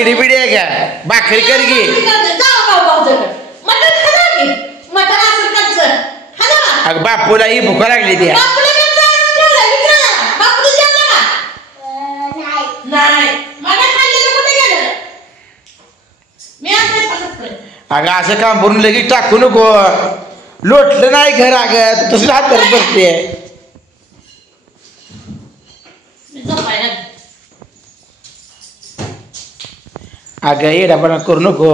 इडी बिडी आहे का भाकरी कर की अगं बापूला ही भुका लागली त्या अगं असं काम भरून लगेच टाकू नको लोटलं नाही घर अगं तसं हात करत बसते अगं येडापणा करू नको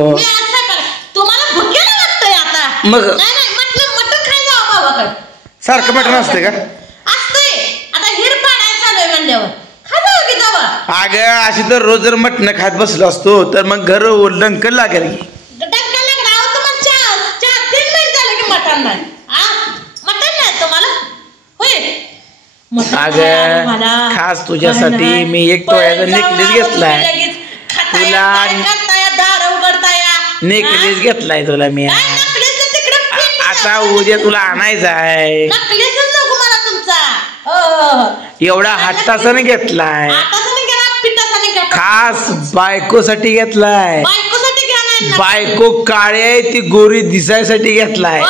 मग सारखं मटण असते का अगं अशी तर रोज जर मटण खात बसलो असतो तर मग घर डंक लागेल की अगं खास तुझ्यासाठी मी एक टोळ्याचा नेकलेस घेतलाय तुला नेकलेस घेतलाय तुला मी आता उद्या तुला आणायचा आहे एवढा हट्टासाने घेतलाय खास बायकोसाठी घेतलाय बायको काळी आहे ती गोरी दिसायसाठी घेतलाय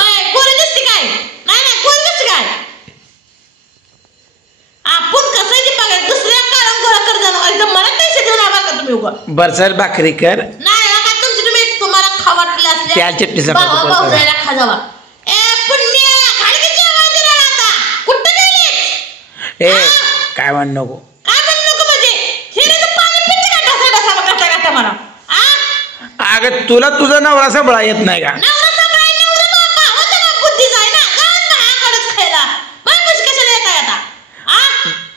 बर सर भाकरी कर त्या चटणी ए काय म्हण नको अगं तुला तुझा नवरा सांभाळा येत नाही का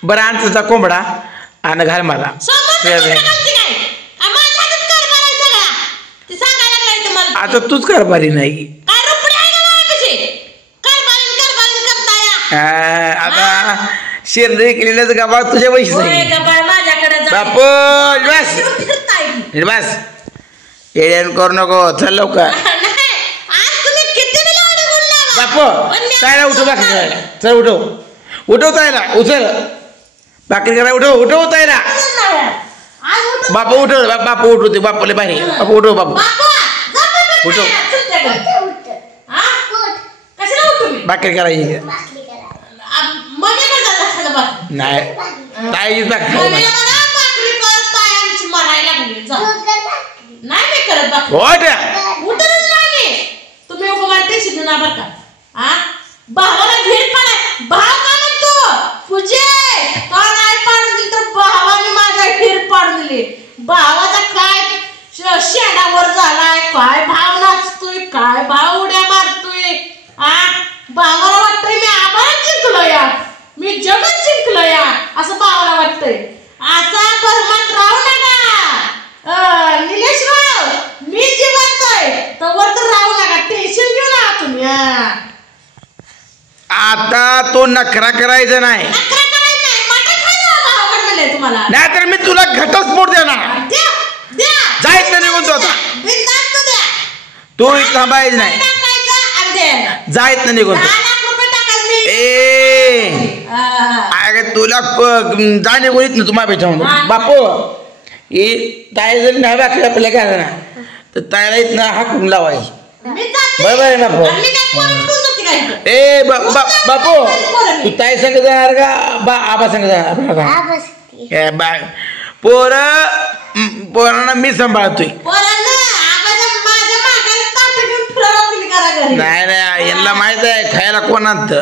बरं आण तुझा कोंबडा आणि घाल मला आता तूच कारभारी नाही आता शिरले केलेल्याच गावात तुझ्या पैसे बापू बस येड्यान करू नको चल लवकर बापू तायला उठव बाकी चल उठव तायला उचल भाकरी करा उठव तायला बापू उठव बापू उठवते बापूले बाहेर बापू उठव बापू उठव भाकरी करायची नाही ताई भावाचा काय शेणावर झालाय काय भाव नाचतोय काय भाव उड्या मारतोय भावाला वाटतंय मी आभारच जिंकलो या मी जगच जिंकलो या असं भावाला वाटतंय असा भरमट राहू नका निलेशराव मी जिवंत आहे तर राहू नका टेन्शन घेऊ नका तुम्ही आता तो नखरा करायचा नाही नाही तर मी तुला घटस्फोट देणार जायच नाही निघून तो तू थांबायच नाही जायत नाही निघून अगं तुला जा निघून येत ना तुम्हाला भेटा बापू ही ताई जरी नाही बाकी आपल्याला काय ना तर ताईला इथं हाकून लावायची बरोबर आहे ना भाऊ ए बापू तू ताई संग जाणार का आबा संग जाणार पोरांना मी सांभाळतोय नाही नाही यांना माहित आहे खायला कोण आणत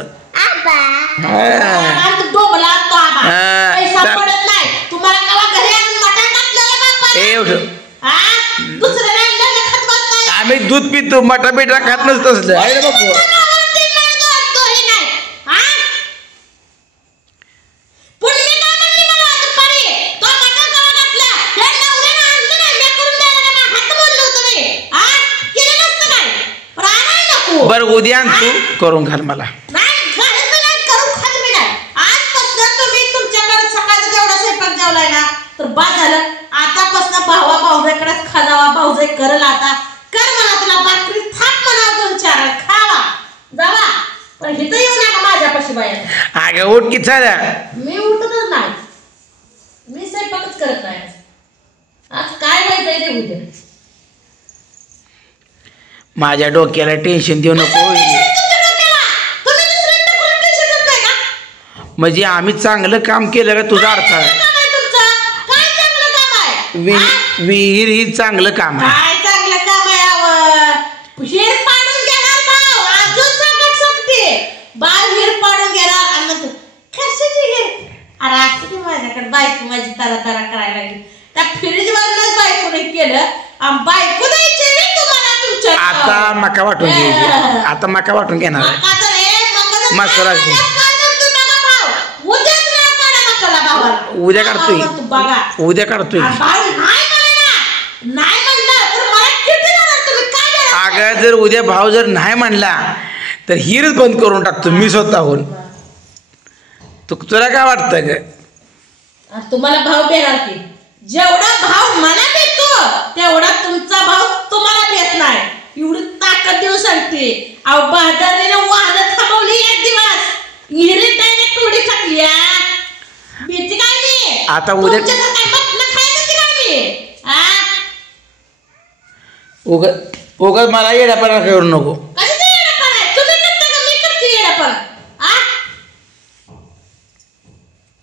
आम्ही दूध पितो मटा बिटा खात नसत असलं आहे ना बापू बर उद्या तू करून घाल मला भाऊजाई करल आता कर म्हणा तुला भाकरी थाप म्हणा 2-4 खावा जावा पण इथं येऊ नका माझ्यापाशी बाहेर अगं उठ की चला मी उठतच नाही मी स्वयंपाकच करत नाही आज काय खायचंय ते उद्या. माझ्या डोक्याला टेन्शन देऊ नको. म्हणजे आम्ही चांगलं काम केलं का तुझा अर्थ आहे? विहीर ही चांगलं काम आहे. काय चांगलं काम आहे? विहीर पाडून घेणार भाव, अजून सांगत सांगते बाळ विहीर पाडून घेणार आणि तू कशाची विहीर? अरे असं की माझ्याकडे बायको माझी तरा तरा करायला लागली. त्या फ्रीज वरच बायकोने केलं आणि बायको द्यायची तुम्हाला तुमच्या. आता मका वाटून घ्यायची. आता मका वाटून घेणार आहे. मसाला उद्या काढतोय. उद्या काढतोय. अगं जर उद्या भाव जर नाही म्हणला तर हिरच बंद करून टाकतो मी स्वतःहून. तुला काय वाटतं ग? तुम्हाला भाव देणार की जेवढा भाव मला देतो तेवढा तुमचा भाव तुम्हाला देत नाही. एवढी ताकद देऊ सांगते. अहो बाजाराने वाहन थांबवली एक दिवस. हिरी त्याने थोडी खाल्ली भीती काय मी आता उद्या उगाच मला येड्यापणा करू नको.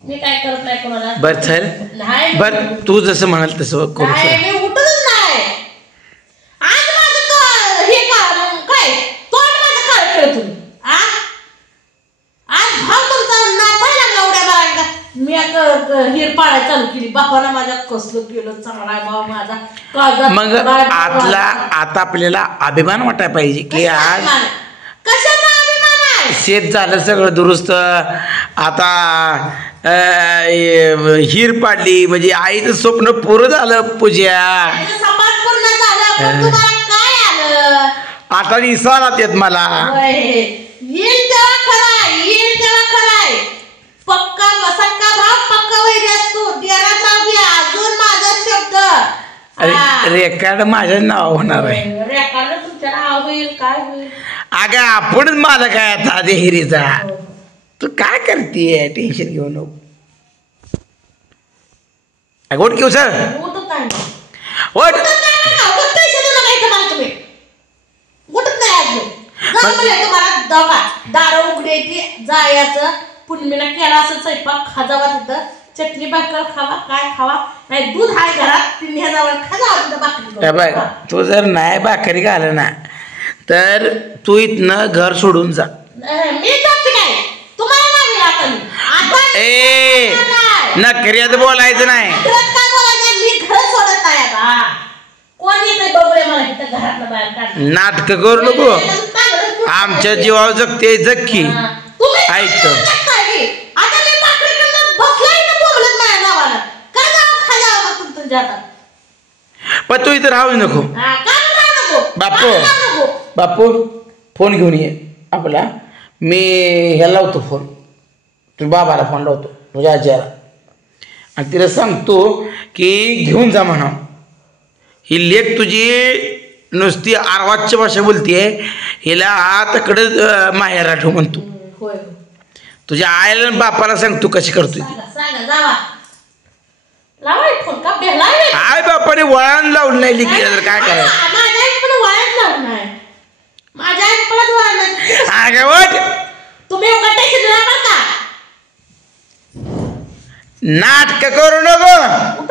मी काय करत नाही कोणाला. बर चल बर तू जसं म्हणाल तसं करू. मी उठतच नाही. आज माझं हे काय तोंड माझं काय खेळ तुम्ही. आज भाव तुमचा नापाय लागला उड्या मारायला. मी आता हिर पाडायला चालू केली. बापाला माझ्या कसलं केलं चांगला भाव माझा. मग आता आपल्याला अभिमान वाटायला पाहिजे की आज कशाचा अभिमान आहे? शेत झालं सगळं दुरुस्त. आता हिर पाडली म्हणजे आईचं स्वप्न पूर्ण झालं. पूजा समाज पूर्ण झालं. पण तुम्हाला काय आलं? आता दिसानात येत मला. येईल तेव्हा खराय. येईल तेव्हा खराय. पक्का सक्का भाव पक्का वैरी असतो. देण्यात राहू अजून माझा शब्द रेकॉर्ड माझ्या नाव होणार आहे. रेकॉर्ड तुमच्या नाव होईल काय होईल. अगं आपणच मला काय आता ते हिरीचा. तू काय करते टेन्शन घेऊ नको. गोट घेऊ सर उठत नाही. वट उठत नाही अजून. तुम्हाला दवा दार उघडायची जायचं. पुनमीला केला असं स्वयंपाक खाजावा तिथं. चटणी भाकर खावा काय खावा नाही. दूध आहे घरात तिने खाजा भाकरी. बघ तू जर नाही भाकरी घालं ना तर तू इथनं घर सोडून जा. मी जाते काय तुम्हाला नाही आता मी आता ए नखऱ्यात बोलायचं नाही. काय बोलायचं मी घर सोडत नाही आता. कोण येते बघूया मला इथं घरातलं बाहेर काढ. नाटक करू नको. आमच्या जीवावर जगते जक्की ऐकतो. आता मी भाकरी करत बसलाय ना बोलत नाही नावाला. काय नाव खायला मग तुमच्या जातात. पण तू इथं राहू नको. बापू फोन घेऊन ये आपला. मी ह्याला लावतो फोन. तुझ्या बाबाला फोन लावतो तुझ्या आजीला आणि तिला सांगतो की घेऊन जा म्हणा. ही लेक तुझी नुसती आरवाजची भाषा बोलतीये. हिला आताकडं माहेर ठेव म्हणतो. तुझ्या आईला बापाला सांग तू कशी करतोय ती. आय बापाने वळण लावून नाही लिखली तर काय करायचं. नाटक करू नको.